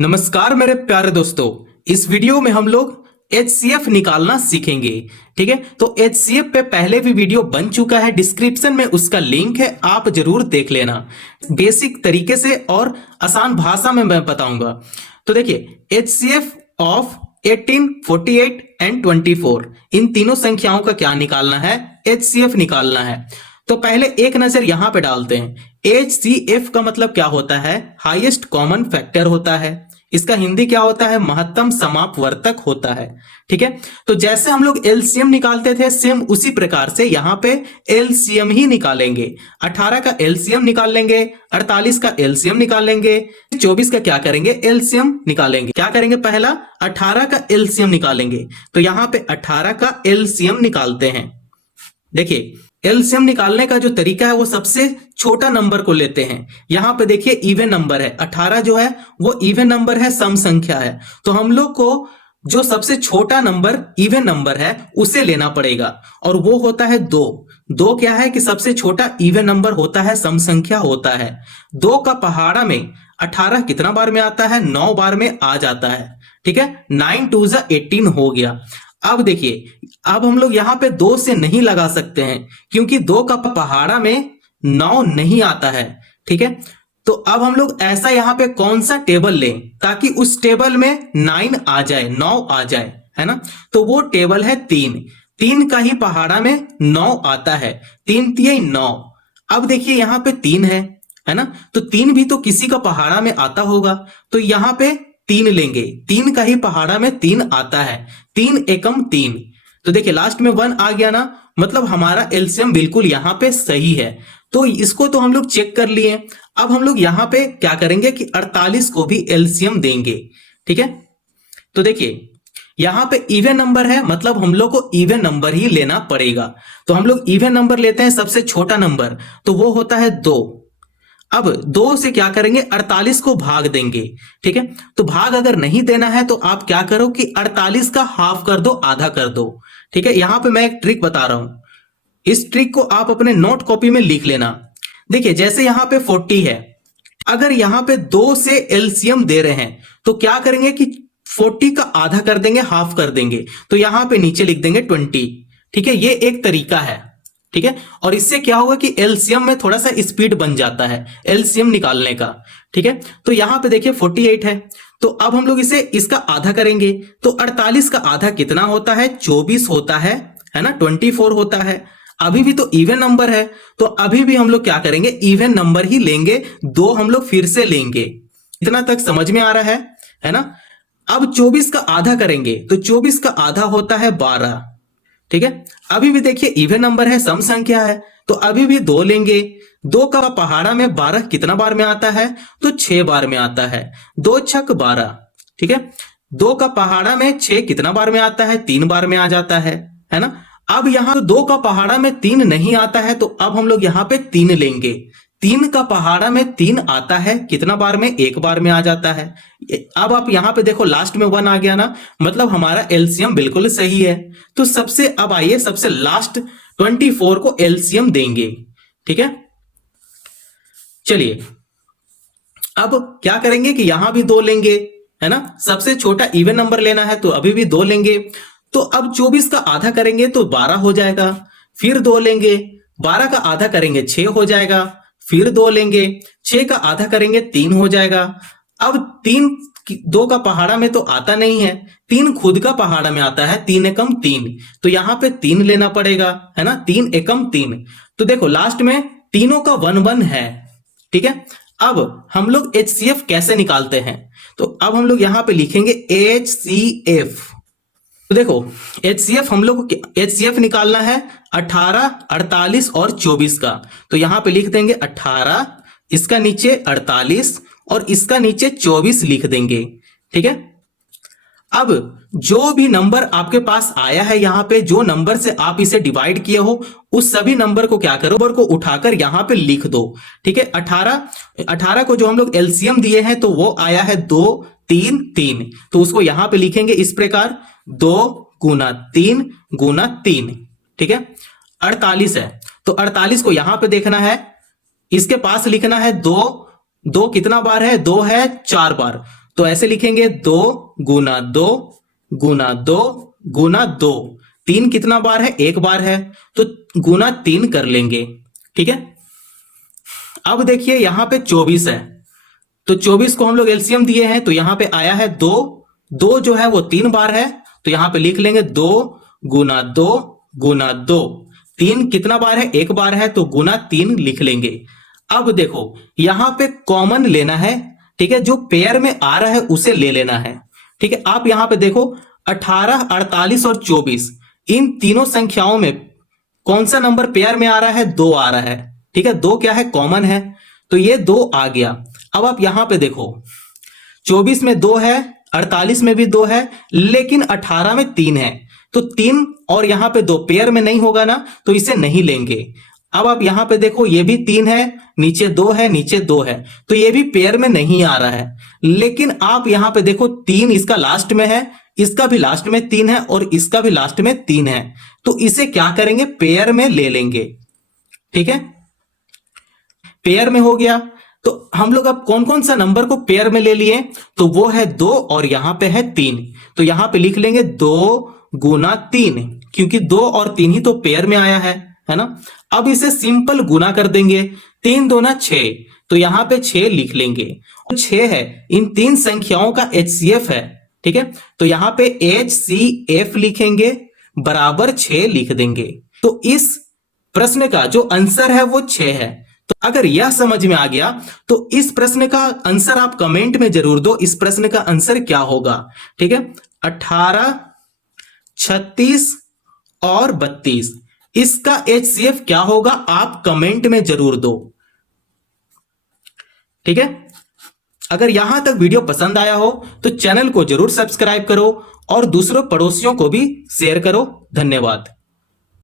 नमस्कार मेरे प्यारे दोस्तों। इस वीडियो में हम लोग HCF निकालना सीखेंगे। ठीक है, तो HCF पे पहले भी वीडियो बन चुका है, डिस्क्रिप्शन में उसका लिंक है, आप जरूर देख लेना। बेसिक तरीके से और आसान भाषा में मैं बताऊंगा। तो देखिए, HCF ऑफ 18, 48 एंड 24 इन तीनों संख्याओं का क्या निकालना है, HCF निकालना है। तो पहले एक नजर यहां पे डालते हैं। HCF का मतलब क्या होता है? हाईएस्ट कॉमन फैक्टर होता है। इसका हिंदी क्या होता है? महत्तम समापवर्तक होता है। ठीक है, तो जैसे हम लोग एलसीएम निकालते थे, सेम उसी प्रकार से यहां पे एलसीएम ही निकालेंगे। 18 का एलसीएम निकाल लेंगे, 48 का एलसीएम निकाल लेंगे, 24 का क्या करेंगे? एलसीएम निकालेंगे। क्या करेंगे? पहला 18 का एलसीएम निकालेंगे। तो यहां पे 18 का एलसीएम निकालते हैं। देखिए, एलसीएम निकालने का जो तरीका है वो सबसे छोटा नंबर को लेते हैं। यहां पे देखिए इवन नंबर है, 18 जो है वो इवन नंबर है, सम संख्या है। तो हम लोग को जो सबसे छोटा नंबर इवन नंबर है उसे लेना पड़ेगा, और वो होता है 2। 2 क्या है कि सबसे छोटा इवन नंबर होता है, सम संख्या होता है। 2 का पहाड़ा में 18 कितना बार में आता है? 9 बार में आ जाता है। ठीक है, 9 2 जा 18 हो गया। अब देखिए, अब हम लोग यहां पे 2 से नहीं लगा सकते हैं, क्योंकि 2 का पहाड़ा में 9 नहीं आता है। ठीक है, तो अब हम लोग ऐसा यहां पे कौन सा टेबल लें ताकि उस टेबल में 9 आ जाए, 9 आ जाए, है ना? तो वो टेबल है 3। 3 का ही पहाड़ा में 9 आता है। 3 3 9। अब देखिए यहां पे 3 है ना? तो 3 भी तो किसी का पहाड़ा में आता होगा, तो यहां पे 3 लेंगे। 3 का ही पहाड़ा में 3 आता है। 3 एकम 3। तो देखिए लास्ट में 1 आ गया ना, मतलब हमारा एलसीएम बिल्कुल यहां पे सही है। तो इसको तो हम लोग चेक कर लिए। अब हम लोग यहां पे क्या करेंगे कि 48 को भी एलसीएम देंगे। ठीक है, तो देखिए यहां पे इवन नंबर है, मतलब हम लोग को इवन नंबर ही लेना पड़ेगा। तो हम लोग इवन नंबर लेते हैं, सबसे छोटा नंबर, तो वो होता है 2। अब 2 से क्या करेंगे? 48 को भाग देंगे। ठीक है, तो भाग अगर नहीं देना है तो आप क्या करो कि 48 का हाफ कर दो, आधा कर दो। ठीक है, यहां पे मैं एक ट्रिक बता रहा हूं, इस ट्रिक को आप अपने नोट कॉपी में लिख लेना। देखिए जैसे यहां पे 40 है, अगर यहां पे 2 से एलसीएम दे रहे हैं तो क्या करेंगे कि 40 का आधा कर देंगे, हाफ कर देंगे। तो यहां पे नीचे लिख देंगे 20। ठीक है, ये एक तरीका है। ठीक है, और इससे क्या होगा कि एलसीएम में थोड़ा सा स्पीड बन जाता है एलसीएम निकालने का। ठीक है, तो यहां पे देखिए 48 है, तो अब हम लोग इसे इसका आधा करेंगे। तो 48 का आधा कितना होता है? 24 होता है ना? 24 होता है। अभी भी तो इवन नंबर है, तो अभी भी हम लोग क्या करेंगे? इवन नंबर ही लेंगे। 2 हम लोग फिर से लेंगे। इतना तक समझ में आ रहा है ना? अब 24 का आधा करेंगे, तो 24 का आधा होता है 12। ठीक है, अभी भी देखिए इवन नंबर है, सम संख्या है, तो अभी भी 2 लेंगे। 2 का पहाड़ा में 12 कितना बार में आता है? तो 6 बार में आता है। 2 छक 12। ठीक है, 2 का पहाड़ा में 6 कितना बार में आता है? 3 बार में आ जाता है ना? अब यहां 2 का पहाड़ा में 3 नहीं आता है, तो अब हम लोग यहां पे 3 लेंगे। 3 का पहाड़ा में 3 आता है, कितना बार में? 1 बार में आ जाता है। अब आप यहां पे देखो लास्ट में 1 आ गया ना, मतलब हमारा एलसीएम बिल्कुल सही है। तो सबसे अब आइए सबसे लास्ट 24 को एलसीएम देंगे। ठीक है, चलिए अब क्या करेंगे कि यहां भी 2 लेंगे, है ना? सबसे छोटा इवन नंबर लेना है, तो अभी भी 2 लेंगे। तो अब 24 का आधा करेंगे तो 12 हो जाएगा। फिर 2 लेंगे, 12 का आधा करेंगे 6 हो जाएगा। फिर 2 लेंगे, 6 का आधा करेंगे 3 हो जाएगा। अब 3 2 का पहाड़ा में तो आता नहीं है, 3 खुद का पहाड़ा में आता है, 3 एकम 3। तो यहां पे 3 लेना पड़ेगा, है ना? 3 एकम 3। तो देखो लास्ट में तीनों का 1 1 है। ठीक है, अब हम लोग HCF कैसे निकालते हैं? तो अब हम लोग यहां पे लिखेंगे HCF। तो देखो HCF हम लोग को HCF निकालना है 18, 48 और 24 का। तो यहां पे लिख देंगे 18, इसका नीचे 48 और इसका नीचे 24 लिख देंगे। ठीक है, अब जो भी नंबर आपके पास आया है, यहां पे जो नंबर से आप इसे डिवाइड किए हो, उस सभी नंबर को क्या करो? नंबर को उठाकर यहां पे लिख दो। ठीक है, 18 को जो हम लोग एलसीएम दिए हैं तो वो आया है 2 3 3। तो उसको यहां पे लिखेंगे इस प्रकार, 2 गुना 3 गुना 3। ठीक है, 48 है, तो 48 को यहां पे देखना है, इसके पास लिखना है 2। 2 कितना बार है? 2 है 4 बार। तो ऐसे लिखेंगे 2 गुना 2 गुना 2 गुना 2। 3 कितना बार है? एक बार है, तो गुना 3 कर लेंगे। ठीक है, अब देखिए यहां पे 24 है, तो 24 को हम लोग एलसीएम दिए हैं, तो यहां पे आया है 2। 2 जो है वो 3 बार है, तो यहां पे लिख लेंगे 2 गुना 2 गुना 2। 3 कितना बार है? एक बार है, तो गुना 3 लिख लेंगे। अब देखो यहां पे कॉमन लेना है, ठीक है, जो पेयर में आ रहा है उसे ले लेना है। ठीक है, आप यहां पे देखो 18, 48 और 24, इन तीनों संख्याओं में कौन सा नंबर पेयर में आ रहा है? 2 आ रहा है। ठीक है, 2 क्या है? कॉमन है, तो ये 2 आ गया। अब आप यहां पे देखो 24 में 2 है, 48 में भी 2 है, लेकिन 18 में 3 है, तो 3 और यहां पे 2 पेयर में नहीं होगा ना, तो इसे नहीं लेंगे। अब आप यहां पे देखो ये भी 3 है, नीचे 2 है, नीचे 2 है, तो ये भी पेयर में नहीं आ रहा है। लेकिन आप यहां पे देखो 3 इसका लास्ट में है, इसका भी लास्ट में 3 है और इसका भी लास्ट में 3 है, तो इसे क्या करेंगे? पेयर में ले लेंगे। ठीक है, पेयर में हो गया। तो हम लोग अब कौन कौन सा नंबर को पेयर में ले लिए? तो वो है 2 और यहां पे है 3, तो यहां पे लिख लेंगे 2 गुना 3, क्योंकि 2 और 3 ही तो पेयर में आया है ना। अब इसे सिंपल गुना कर देंगे, 3 दूना 6, तो यहां पे 6 लिख लेंगे। 6 है, इन तीन संख्याओं का HCF है। ठीक है, तो यहां पे HCF लिखेंगे बराबर 6 लिख देंगे। तो इस प्रश्न का जो आंसर है वो 6 है। तो अगर यह समझ में आ गया तो इस प्रश्न का आंसर आप कमेंट में जरूर दो, इस प्रश्न का आंसर क्या होगा। ठीक है, 18, 36 और 32, इसका HCF क्या होगा आप कमेंट में जरूर दो। ठीक है, अगर यहां तक वीडियो पसंद आया हो तो चैनल को जरूर सब्सक्राइब करो और दूसरों पड़ोसियों को भी शेयर करो। धन्यवाद।